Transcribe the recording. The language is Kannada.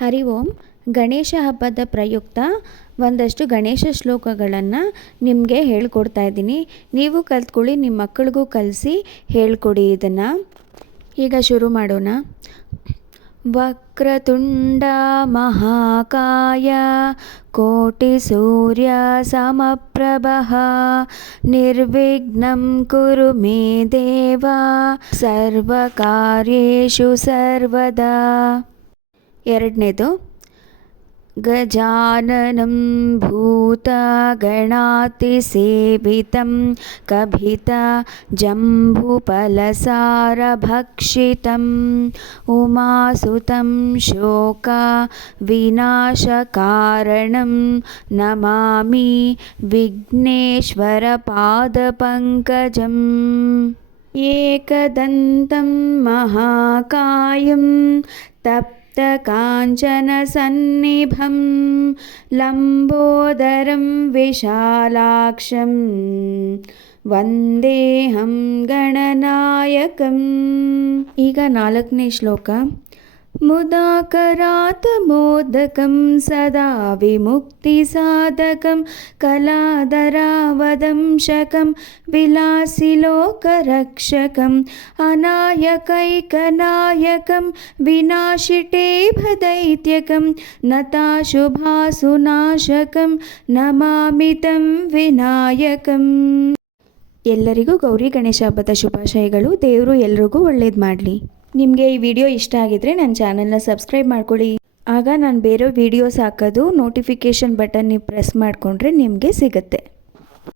ಹರಿ ಓಂ. ಗಣೇಶ ಹಬ್ಬದ ಪ್ರಯುಕ್ತ ಒಂದಷ್ಟು ಗಣೇಶ ಶ್ಲೋಕಗಳನ್ನು ನಿಮಗೆ ಹೇಳ್ಕೊಡ್ತಾ ಇದ್ದೀನಿ. ನೀವು ಕಲ್ತ್ಕೊಳ್ಳಿ, ನಿಮ್ಮ ಮಕ್ಕಳಿಗೂ ಕಲಿಸಿ ಹೇಳ್ಕೊಡಿ ಇದನ್ನು. ಈಗ ಶುರು ಮಾಡೋಣ. ವಕ್ರತುಂಡ ಮಹಾಕಾಯ ಕೋಟಿ ಸೂರ್ಯ ಸಮಪ್ರಭಃ ನಿರ್ವಿಘ್ನಂ ಕುರು ಮೇ ದೇವ ಸರ್ವಕಾರ್ಯೇಷು ಸರ್ವದಾ. ಎರಡನೇದು, ಗಜಾನನಂ ಭೂತ ಗಣಾತಿಸೇವಿತಂ ಕಭಿತ ಜಂಬೂಫಲಸಾರ ಭಕ್ಷಿತಂ ಉಮಾಸುತಂ ಶೋಕ ವಿನಾಶಕಾರಣಂ ನಮಾಮಿ ವಿಘ್ನೇಶ್ವರ ಪಾದಪಂಕಜಂ. ಏಕದಂತಂ ಮಹಾಕಾಯಂ ಕಾಂಚನ ಸನ್ನಿಭಂ ಲಂಬೋದರಂ ವಿಶಾಲಾಕ್ಷಂ ವಂದೇಹಂ ಗಣನಾಯಕಂ. ಈಗ 4ನೇ ಶ್ಲೋಕ. ಮುದಾಕರಾತ್ ಮೋದಕಂ ಸದಾ ವಿಮುಕ್ತಿ ಸಾಧಕಂ ಕಲಾಧರಾವದಂಶಕಂ ವಿಲಾಸಿ ಲೋಕರಕ್ಷಕಂ ಅನಾಯಕೈಕನಾಯಕಂ ವಿನಾಶಿಟೇಭದೈತ್ಯಕಂ ನತಾಶುಭಾಸುನಾಶಕಂ ನಮಾಮಿತಂ ವಿನಾಯಕಂ. ಎಲ್ಲರಿಗೂ ಗೌರಿ ಗಣೇಶ ಹಬ್ಬದ ಶುಭಾಶಯಗಳು. ದೇವರು ಎಲ್ರಿಗೂ ಒಳ್ಳೇದು ಮಾಡಲಿ. ನಿಮಗೆ ಈ ವಿಡಿಯೋ ಇಷ್ಟ ಆಗಿದ್ರೆ ನನ್ನ ಚಾನಲ್ನ ಸಬ್ಸ್ಕ್ರೈಬ್ ಮಾಡ್ಕೊಳ್ಳಿ. ಆಗ ನಾನು ಬೇರೆ ವಿಡಿಯೋಸ್ ಹಾಕೋದು ನೋಟಿಫಿಕೇಷನ್ ಬಟನ್ ನೀವು ಪ್ರೆಸ್ ಮಾಡಿಕೊಂಡ್ರೆ ನಿಮಗೆ ಸಿಗುತ್ತೆ.